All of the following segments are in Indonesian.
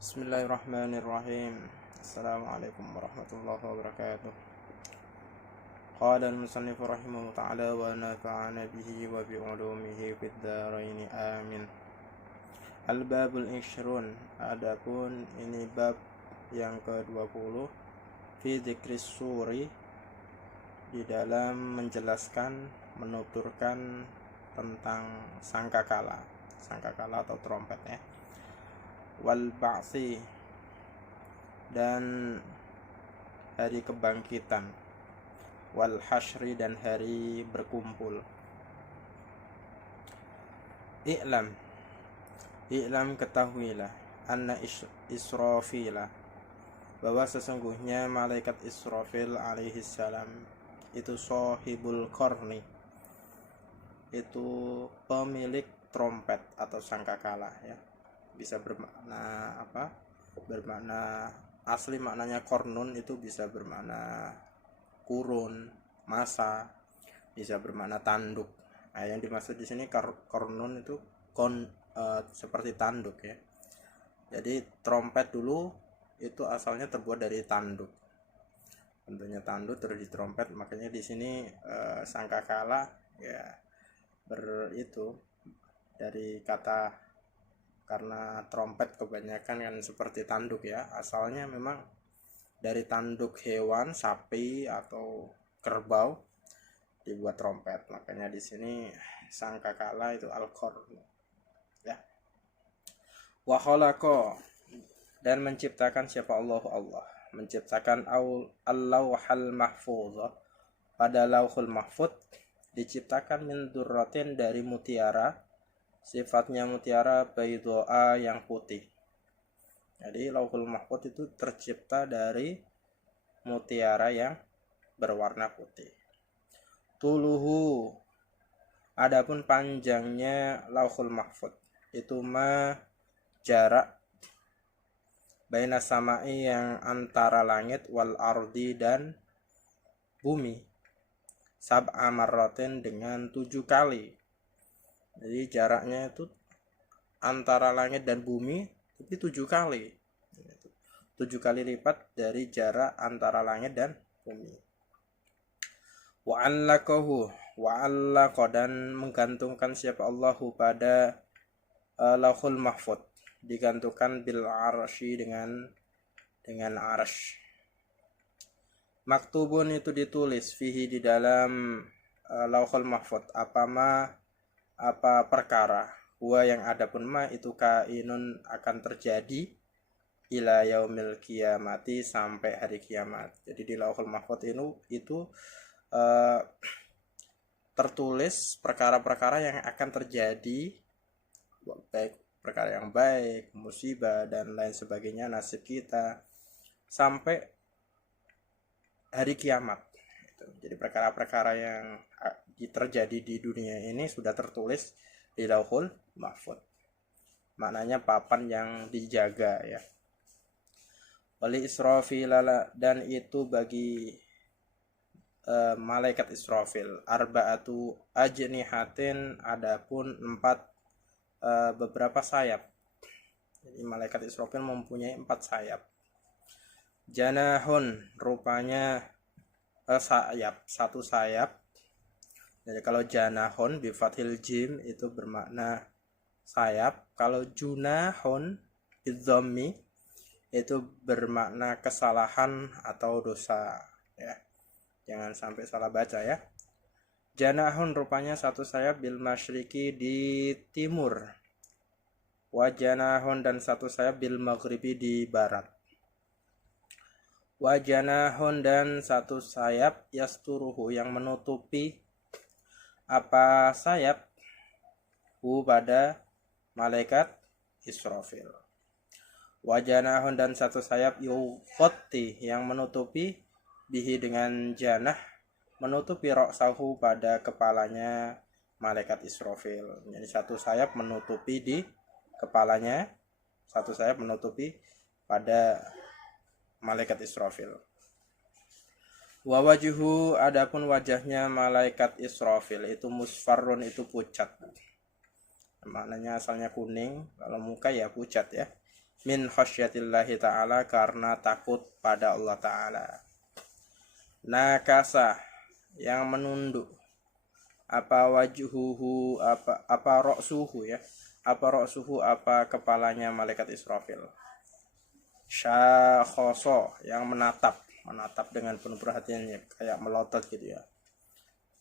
Bismillahirrahmanirrahim. Assalamualaikum warahmatullahi wabarakatuh. Qala al-musannif rahimahu ta'ala wa nafa'ana bihi wa bi'ulumihi fid dharain amin. Al-babul ishrun, adapun ini bab yang ke-20 fi dzikris suri, di dalam menjelaskan, menuturkan tentang sangkakala atau trompet ya. Wal ba'si, dan hari kebangkitan, wal hasyri, dan hari berkumpul. I'lam, ketahuilah, anna Israfila, bahwa sesungguhnya malaikat Israfil alaihi salam itu sahibul qarni, itu pemilik trompet atau sangkakala ya. Bisa bermakna apa? Bermakna asli maknanya kornun itu bisa bermakna kurun, masa, bisa bermakna tanduk. Nah, yang dimaksud di sini kornun itu seperti tanduk ya. Jadi trompet dulu itu asalnya terbuat dari tanduk. Bentuknya tanduk terus di trompet, makanya di sini sangkakala ya dari kata, karena trompet kebanyakan kan seperti tanduk ya, asalnya memang dari tanduk hewan, sapi atau kerbau dibuat trompet. Makanya di sini sangkakala itu al-qarn ya. Wa khalaqa, dan menciptakan siapa Allah menciptakan al-lawhal mahfuz, pada lauhul mahfuz diciptakan min durratin, dari mutiara, sifatnya mutiara baydoa, yang putih. Jadi lauhul mahfuz itu tercipta dari mutiara yang berwarna putih. Tuluhu, adapun panjangnya lauhul mahfuz itu jarak baina samai, yang antara langit, wal ardi, dan bumi, sab'a marratin, dengan 7 kali. Jadi jaraknya itu antara langit dan bumi tapi 7 kali. 7 kali lipat dari jarak antara langit dan bumi. Wa'allaqahu, dan menggantungkan siapa Allahu pada lauhul mahfuz, digantungkan bil arsy, dengan arsy. Maktubun, itu ditulis, fihi, di dalam lauhul mahfuz, apa perkara, wa, yang adapun ma, itu kainun, akan terjadi, ila yaumil kiamati, sampai hari kiamat. Jadi di lauhul mahfuz itu tertulis perkara-perkara yang akan terjadi, baik perkara yang baik, musibah dan lain sebagainya, nasib kita sampai hari kiamat. Jadi perkara-perkara yang terjadi di dunia ini sudah tertulis di lauhul mahfuz. Maknanya papan yang dijaga ya. Wali Israfil, dan itu bagi malaikat Israfil, arba'atu ajnihatin, adapun 4 beberapa sayap. Jadi malaikat Israfil mempunyai 4 sayap. Janahun, rupanya sayap, 1 sayap. Jadi kalau janahun bi fathil jim itu bermakna sayap. Kalau junahun bi dhammi itu bermakna kesalahan atau dosa ya. Jangan sampai salah baca ya. Janahun, rupanya 1 sayap, bil masyriqi, di timur. Wa janahun, dan 1 sayap, bil maghribi, di barat. Wa janahun, dan 1 sayap, yasturuhu, yang menutupi apa sayap, pada malaikat Israfil. Wa janahun, dan 1 sayap, yughatti, yang menutupi, bihi, dengan janah, menutupi ra'sahu, pada kepalanya malaikat Israfil. Jadi 1 sayap menutupi di kepalanya, 1 sayap menutupi pada malaikat Israfil. Wa wajhu, adapun wajahnya malaikat Israfil itu musfarrun, itu pucat. Maknanya asalnya kuning, kalau muka ya pucat ya. min khasyatillahi ta'ala, karena takut pada Allah ta'ala. Nakasa, yang menunduk. Apa wajhuhu, apa ra'suhu ya, apa ra'suhu, apa kepalanya malaikat Israfil. Syakhoso, yang menatap dengan penuh perhatiannya, kayak melotot gitu ya,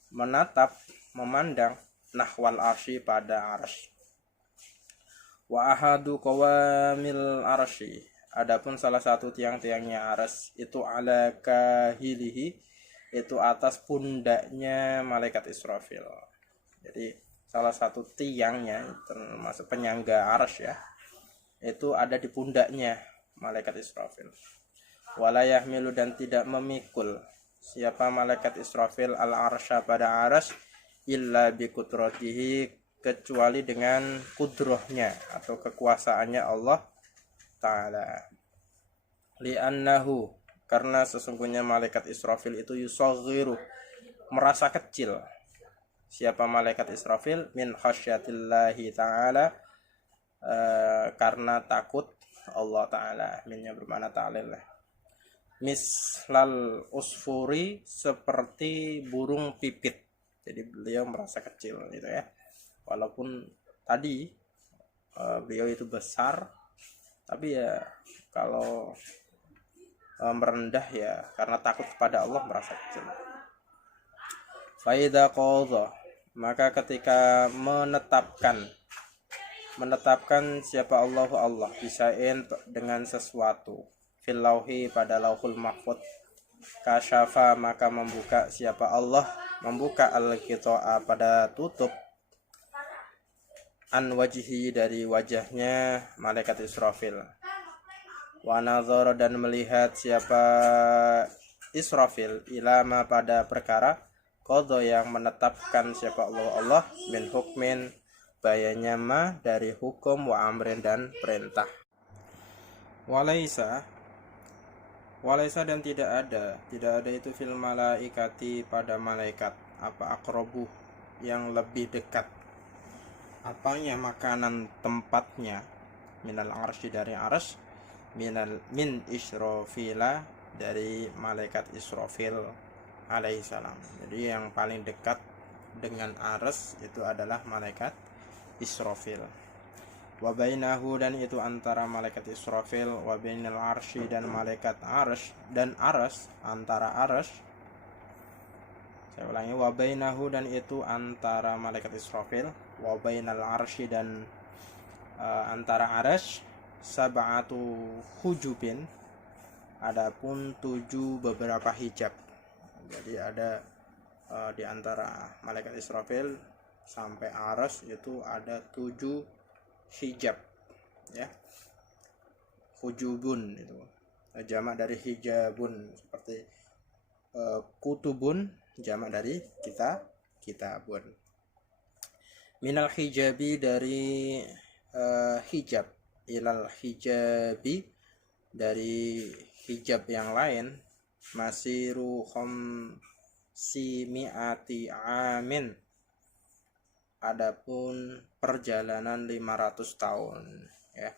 menatap, memandang, nahwal arsy, pada arsy. Wa ahadu qawamil arsy, adapun salah satu tiang-tiangnya arsy itu ala kahilihi, itu atas pundaknya malaikat Israfil. Jadi salah satu tiangnya, termasuk penyangga arsy ya, itu ada di pundaknya malaikat Israfil. Wala yahmilu, dan tidak memikul siapa malaikat Israfil al arsya, pada arsy, illa bi qudratihi, kecuali dengan kudrohnya atau kekuasaannya Allah ta'ala. Li'annahu, karena sesungguhnya malaikat Israfil itu yusaghiru, merasa kecil siapa malaikat Israfil, min khasyatillahi ta'ala, karena takut Allah ta'ala. Minnya bermakna ta'lil. Mislal usfuri, seperti burung pipit. Jadi beliau merasa kecil gitu ya. Walaupun tadi beliau itu besar, tapi ya kalau merendah ya karena takut kepada Allah merasa kecil. Faida qadha, maka ketika menetapkan siapa Allah bisain, dengan sesuatu, fil lauhi, pada lauhul mahfud, kasyafa, maka membuka siapa Allah, membuka al-qita'a, pada tutup, an wajhi, dari wajahnya malaikat Israfil. Wa nazara, dan melihat siapa Israfil, ilama, pada perkara, qadha, yang menetapkan siapa Allah min hukmin, bayanya ma, dari hukum, wa amrin, dan perintah. Walaisa, dan tidak ada itu fil malaikati, pada malaikat, apa aqrabu, yang lebih dekat, apanya, makanan, tempatnya, minal arsy, dari arsy, min Israfila, dari malaikat Israfil alaihissalam. Jadi yang paling dekat dengan arsy itu adalah malaikat Israfil. Wa bainahu, dan itu antara malaikat Israfil, wa bainal arsy, dan malaikat arsy, dan arsy, antara arsy. Saya ulangi, wa bainahu, dan itu antara malaikat Israfil, wa bainal arsy, dan antara arsy, sab'atu hujubin, adapun 7 beberapa hijab. Jadi ada di antara malaikat Israfil sampai arsy itu ada 7 hijab ya. Hujubun itu jamak dari hijabun, seperti kutubun jamak dari kitabun. Minal hijabi, dari hijab, ilal hijabi, dari hijab yang lain, masiru khamsimi'ati amin, adapun perjalanan 500 tahun ya.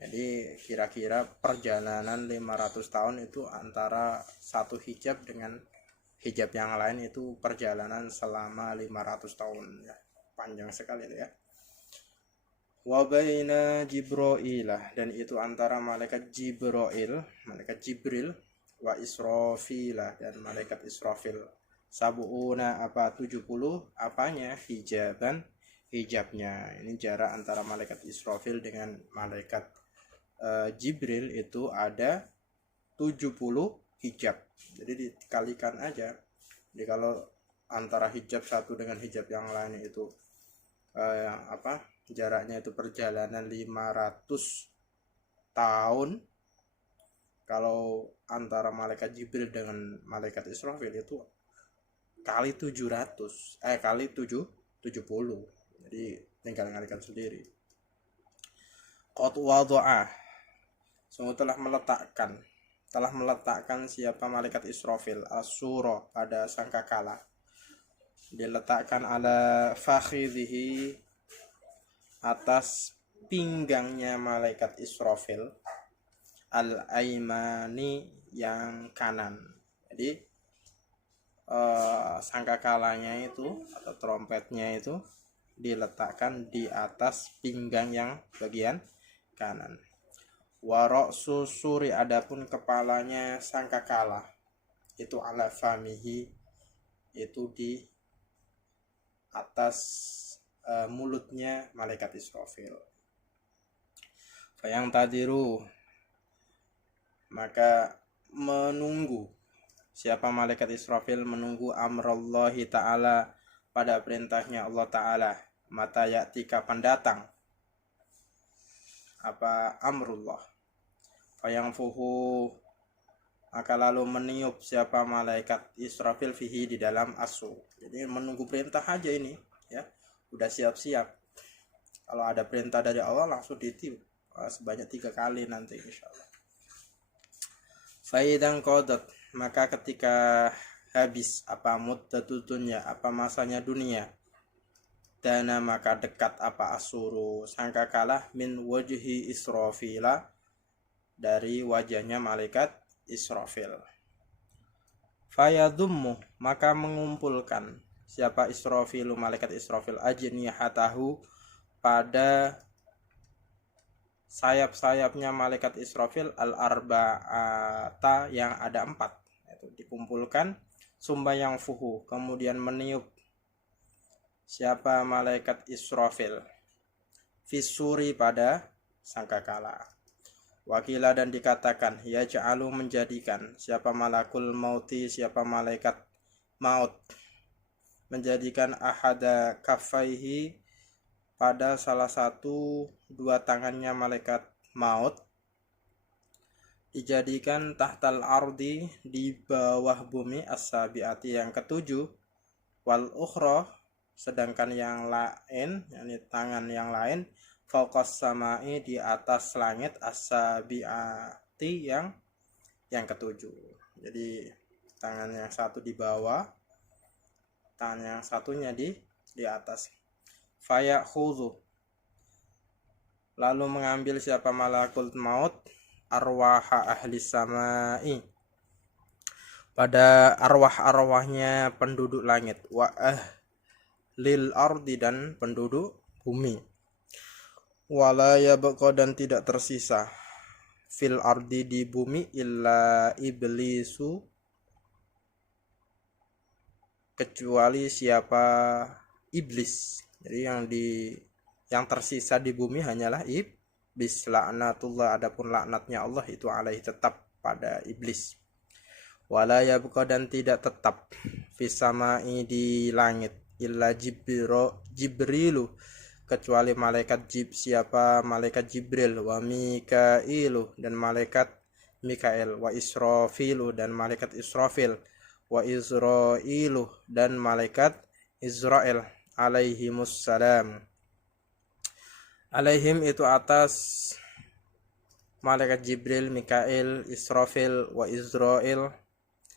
Jadi kira-kira perjalanan 500 tahun itu antara satu hijab dengan hijab yang lain, itu perjalanan selama 500 tahun ya. Panjang sekali itu ya. Wa baina Jibrailah, dan itu antara malaikat Jibril, wa Israfilah, dan malaikat Israfil, sabuuna, apa 70, apanya, hijabnya. Ini jarak antara malaikat Israfil dengan malaikat Jibril itu ada 70 hijab. Jadi dikalikan aja. Jadi kalau antara hijab satu dengan hijab yang lain itu jaraknya itu perjalanan 500 tahun. Kalau antara malaikat Jibril dengan malaikat Israfil itu kali 700, kali 70. Jadi tinggal ngalikan sendiri. Qad wada'a, sungguh telah meletakkan siapa malaikat Israfil as-sura, pada sangkakala, diletakkan ala fakhidhihi, atas pinggangnya malaikat Israfil, al-aimani yang kanan. Jadi sangkakalanya itu atau trompetnya itu diletakkan di atas pinggang yang bagian kanan. Warok susuri, adapun kepalanya sangkakala itu ala famihi, itu di atas mulutnya malaikat Israfil. Fayang tadiru, maka menunggu siapa malaikat Israfil, menunggu amrallahi ta'ala, pada perintahnya Allah Ta'ala, mata ya'ti, kapan datang apa amrullah. Fayang fuhu, maka lalu meniup siapa malaikat Israfil fihi, di dalam asu. Jadi menunggu perintah aja ini ya, udah siap-siap. Kalau ada perintah dari Allah langsung ditiup sebanyak 3 kali nanti insyaallah. Faidan qadat, maka ketika habis apa muddatud dunya, apa masanya dunia, dana maka dekat apa asuru, sangkakala, min wajhi Israfila, dari wajahnya malaikat Israfil. Fayadummu, maka mengumpulkan siapa Israfilu, malaikat Israfil, ajnihatahu, pada sayap-sayapnya malaikat Israfil, al-arba'ata, yang ada 4, itu dikumpulkan. Sumbayang fuhu, kemudian meniup siapa malaikat Israfil, fisuri, pada sangkakala. Wakila, dan dikatakan, ya ja'alu, menjadikan siapa malakul mauti, siapa malaikat maut, menjadikan ahada kafaihi, pada salah satu 2 tangannya malaikat maut, dijadikan tahtal ardi, di bawah bumi, as-sabiati, yang ke-7, wal ukhra, sedangkan yang lain, yakni tangan yang lain, fauqas samai, di atas langit, as-sabiati, yang ke-7. Jadi tangan yang satu di bawah, tangan yang satunya di atas. Fayakhudhu, lalu mengambil siapa malakul maut, arwaha ahli samai, pada arwah-arwahnya penduduk langit, wa ahlil ardi, dan penduduk bumi. Wala yabqa, dan tidak tersisa, fil ardi, di bumi, illa iblisu, kecuali siapa iblis. Jadi yang tersisa di bumi hanyalah iblis, laknatullah, adapun laknatnya Allah itu alaihi, tetap pada iblis. Wala yabqa, dan tidak tetap, fis samai, di langit, illa jibrilu, kecuali malaikat siapa malaikat Jibril, wa mikailu, dan malaikat Mikail, wa Israfilu, dan malaikat Israfil, wa Izrailu, dan malaikat Israel, alaihimussalam. Alaihim, itu atas malaikat Jibril, Mikail, Israfil, wa Israel,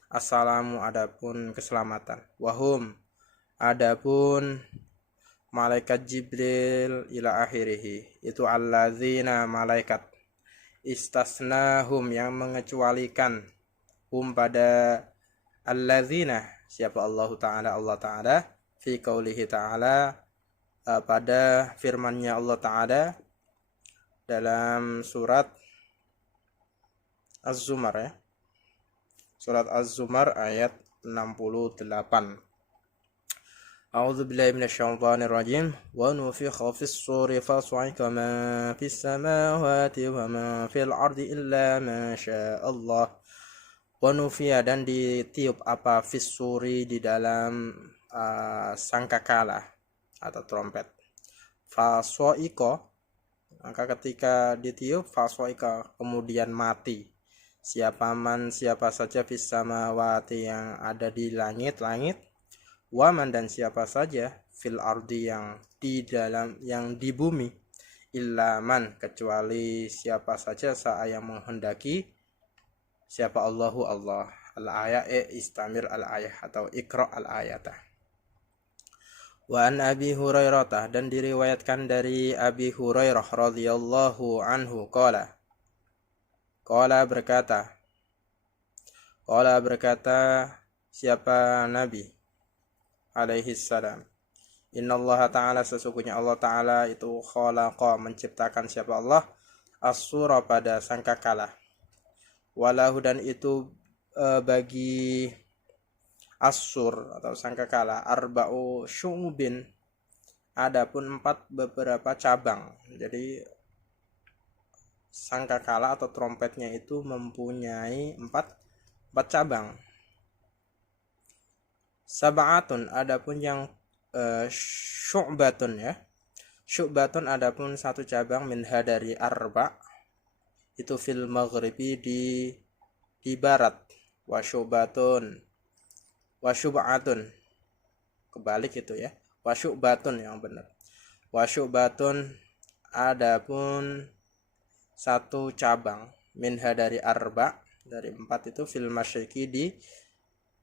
assalamu, adapun keselamatan. Wahum, adapun malaikat Jibril, ila akhirihi, itu allazina, malaikat, istasnahum, yang mengecualikan, pada allazina, siapa Allah Ta'ala, fi qaulihi ta'ala, pada firmannya Allah Ta'ala dalam surat Az-Zumar, ya, surat Az-Zumar ayat 68. A'udzu billahi minasyaitonir rajim. Wa nufikha fis suri fas'ika ma fis samawati wa ma fil ardi illa ma syaa Allah. Wa nufiya, dan ditiup apa fis suri, di dalam sangkakala atau trompet. Fas'ika, maka ketika ditiup, fas'ika, kemudian mati siapa saja fis samawati, yang ada di langit, waman, dan siapa saja fil ardi, yang di dalam, yang di bumi, illa man, kecuali siapa saja sa'a, yang menghendaki siapa Allahu, Allah. Al-ayat istamir al-ayat, atau ikra al-ayatah. Wa an Abi Hurairah, dan diriwayatkan dari Abi Hurairah radhiyallahu anhu qala berkata siapa Nabi alaihi salam, innallaha ta'ala, sesungguhnya Allah ta'ala itu khalaqa, menciptakan siapa Allah, as-sura, pada sangkakala, walahu, dan itu bagi asur atau sangkakala, arba'u syu'ubin, adapun 4 beberapa cabang. Jadi sangkakala atau trompetnya itu mempunyai 4 cabang. Sab'atun, adapun yang syu'batun ya. Syu'batun, adapun 1 cabang, minha, dari arba, itu fil maghribi, di barat. Wa syu'batun kebalik itu ya. Wa syu'batun yang benar. Wa syu'batun, adapun 1 cabang, minha, dari arba, dari 4 itu fil masyriqi,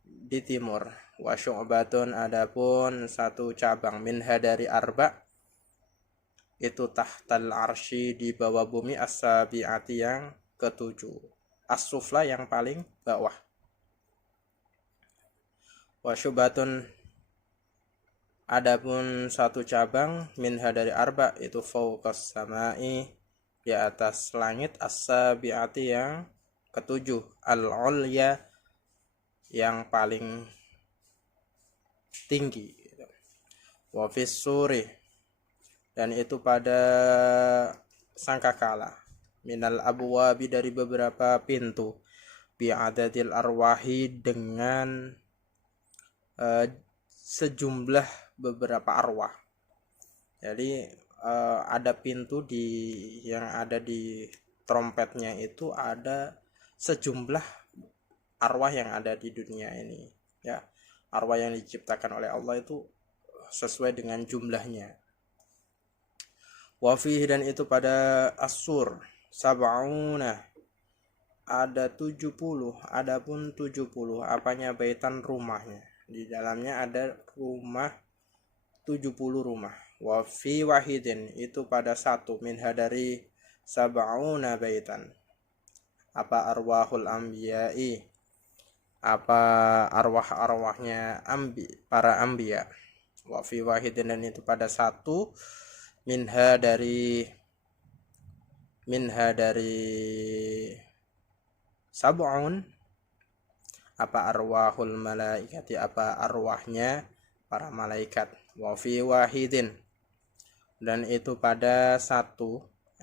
di timur. Wa syu'batun, adapun 1 cabang, minha, dari arba, itu tahtal arsy, di bawah bumi, as-sabi'ati, yang ke-7, as-sufla, yang paling bawah. Wa syu'batun, adapun 1 cabang, minha, dari arba, itu fawqas samai, di atas langit, as-sabi'ati, yang ke-7, al-ulya, yang paling tinggi. Wa fis suri, dan itu pada sangkakala, minal abwabi, dari beberapa pintu, bi'adadil arwahi, dengan sejumlah beberapa arwah. Jadi ada pintu yang ada di trompetnya itu, ada sejumlah arwah yang ada di dunia ini ya. Arwah yang diciptakan oleh Allah itu sesuai dengan jumlahnya. Wa fihi, dan itu pada as-sur, sab'una, ada 70, adapun 70 apanya, baitan, rumahnya, di dalamnya ada rumah, 70 rumah. Wa fi wahidin, itu pada 1, minha, dari sab'una baitan, apa arwahul anbiya'i, apa arwah-arwahnya para anbiya. Wa fi wahidin, dan itu pada 1, minha, dari sab'un, apa arwahul malaikati, apa arwahnya para malaikat. Wa fi wahidin, dan itu pada 1,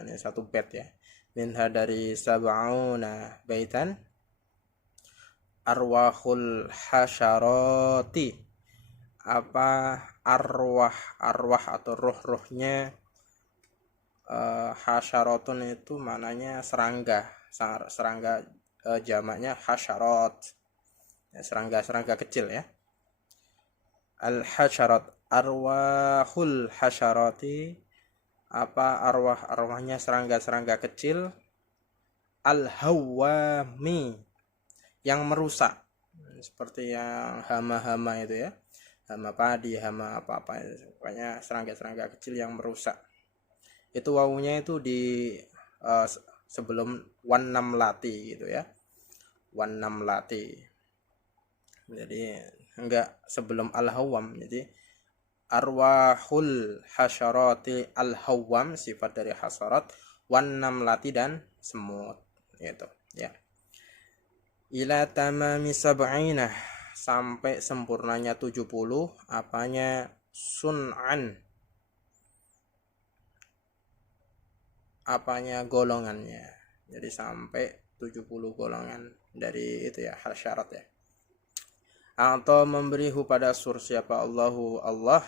ini 1 bait ya, minha, dari sab'una baitan, arwahul hasyarati, apa arwah atau roh-rohnya, hasyaratun itu maknanya serangga, jamaknya hasyarat ya, serangga kecil ya. Al hasyarat, arwahul hasyarati, apa arwahnya serangga kecil, al hawami, yang merusak, seperti yang hama-hama itu ya, hama padi, hama apa-apa, pokoknya serangga kecil yang merusak. Itu wawunya itu di sebelum wan namlati gitu ya, wan namlati, jadi enggak sebelum al-hawam. Jadi arwahul hasyarati al-hawam, sifat dari hasyarat, wan namlati, dan semut gitu ya. Ila tamami sab'ina, sampai sempurnanya 70, apanya, sun'an, apanya, golongannya. Jadi sampai 70 golongan dari itu ya, hasyarat ya. Atau memberi pada sur, siapa Allah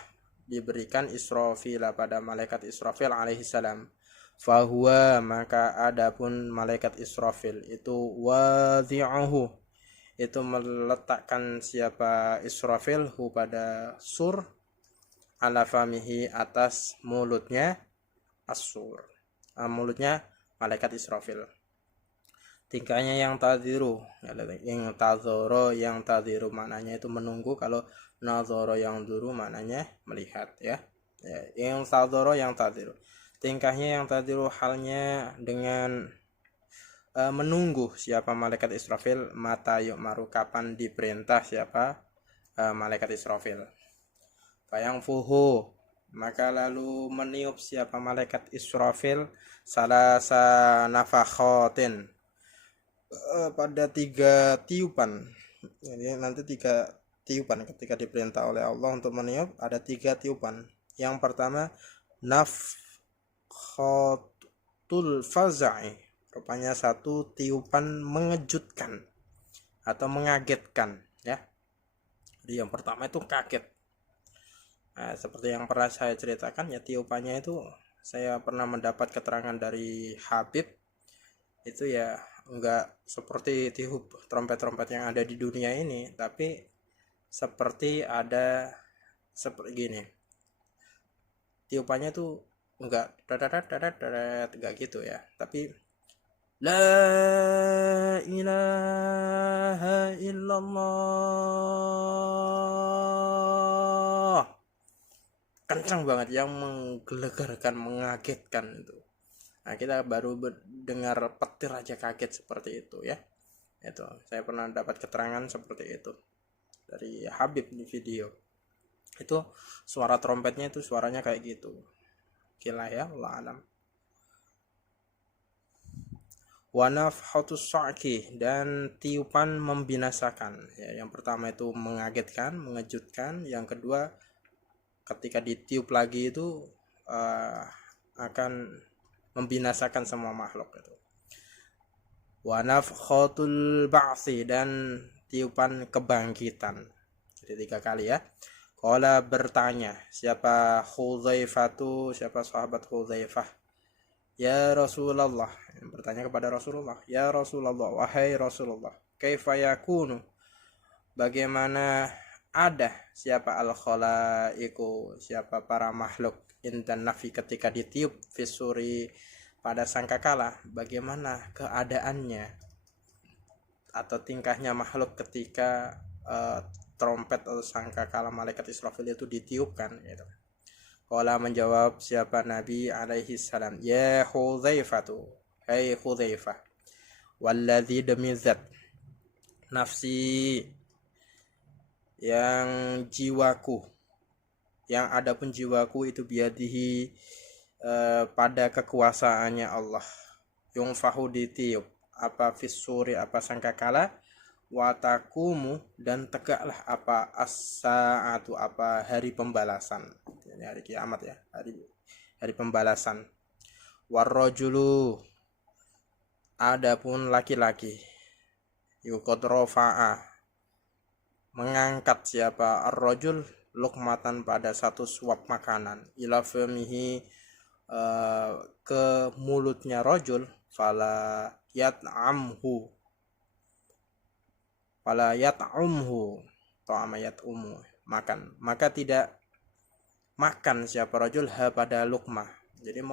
diberikan Israfil, pada malaikat Israfil alaihi salam. Fahuwa, maka adapun malaikat Israfil itu, wadhi'uhu, itu meletakkan siapa Israfil pada sur, ala famihi, atas mulutnya as-sur, mulutnya malaikat Israfil. tingkahnya yang tadiru, yang tadiru maknanya itu menunggu. Kalau nazoro yang duru maknanya melihat, ya. Yang tadiru tingkahnya yang tadiru, halnya dengan menunggu siapa malaikat Israfil, mata yu'maru, kapan diperintah siapa malaikat Israfil. Bayang fuhu, maka lalu meniup siapa malaikat Israfil salasa nafakhotin, pada 3 tiupan. Jadi nanti 3 tiupan ketika diperintah oleh Allah untuk meniup, ada 3 tiupan. Yang pertama nafkhatul faza'i, rupanya satu tiupan mengejutkan atau mengagetkan, ya. Jadi yang pertama itu kaget. Nah, seperti yang pernah saya ceritakan, ya, tiupannya itu saya pernah mendapat keterangan dari Habib, itu ya enggak seperti tiup trompet-trompet yang ada di dunia ini, tapi seperti ada seperti gini. Tiupannya tuh enggak enggak gitu, ya, tapi la ilaha illallah, kencang banget, yang menggelegarkan, mengagetkan itu. Nah, kita baru dengar petir aja kaget seperti itu, ya. Itu saya pernah dapat keterangan seperti itu dari Habib di video. Itu suara trompetnya itu suaranya kayak gitu. Gila, ya, Allah alam. Wa nafhatus sa'ki, dan tiupan membinasakan, ya. Yang pertama itu mengagetkan, mengejutkan. Yang kedua, ketika ditiup lagi itu akan membinasakan semua makhluk itu. Wa nafkhatul ba'si, dan tiupan kebangkitan. Jadi 3 kali, ya. Qala, bertanya siapa Hudzaifah, siapa sahabat Hudzaifah, ya Rasulullah, bertanya kepada Rasulullah, ya Rasulullah, wahai Rasulullah, kaifa yakunu, bagaimana ada siapa al-khalaiqu, siapa para makhluk, intan nafi, ketika ditiup, fisuri, pada sangkakala, bagaimana keadaannya atau tingkahnya makhluk ketika trompet atau sangkakala malaikat Israfil itu ditiupkan, gitu. Qala, menjawab siapa Nabi alaihi salam, ya Hudzaifah, hai Hudzaifah, walladzi, demi zat, nafsi, yang jiwaku, yang adapun jiwaku itu biadihi, pada kekuasaannya Allah, yungfahu, ditiup, apa fisuri, apa sangkakala, watakumu, dan tegaklah apa as-saatu, apa hari pembalasan, ini hari kiamat, ya, hari pembalasan. Warrajulu, adapun laki-laki, yuqad rafa'a, mengangkat siapa ar-rajul, lukmatan, pada satu suap makanan, ila famihi, ke mulutnya rajul, fala yat'amhu, ta'ama yat'umu, makan, maka tidak makan siapa rajul pada lukmah. Jadi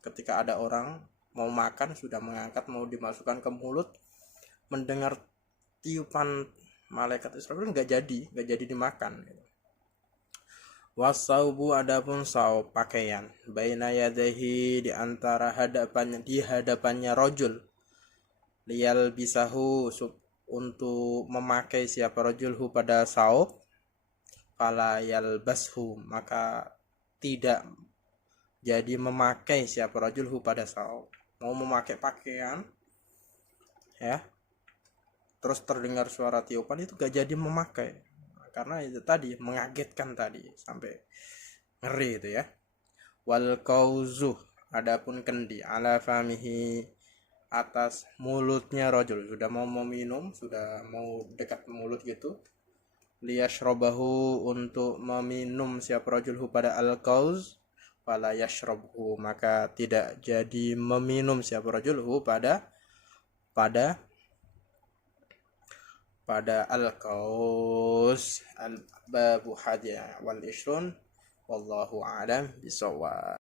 ketika ada orang mau makan, sudah mengangkat, mau dimasukkan ke mulut, mendengar tiupan malaikat Israfil, nggak jadi dimakan, gitu. Wasaubu, adapun saub, pakaian, baina yadaihi, di antara hadapannya rajul, liyal bisahu, untuk memakai siapa rajulhu pada saub, fala yalbashu, maka tidak jadi memakai siapa rajulhu pada saub. Mau memakai pakaian, ya, terus terdengar suara tiupan, itu gak jadi memakai, karena itu tadi mengagetkan tadi sampai ngeri itu, ya. Wal kauzu, adapun kendi, ala famihi, atas mulutnya rajul, sudah mau minum, sudah mau dekat mulut gitu, liyashrobahu, untuk meminum siapa rajulhu pada al kauz, fala yashrobhu, maka tidak jadi meminum siapa rajulhu pada al-qaus. Al-babu hadiah wal ishrun, wallahu a'lam bisawab.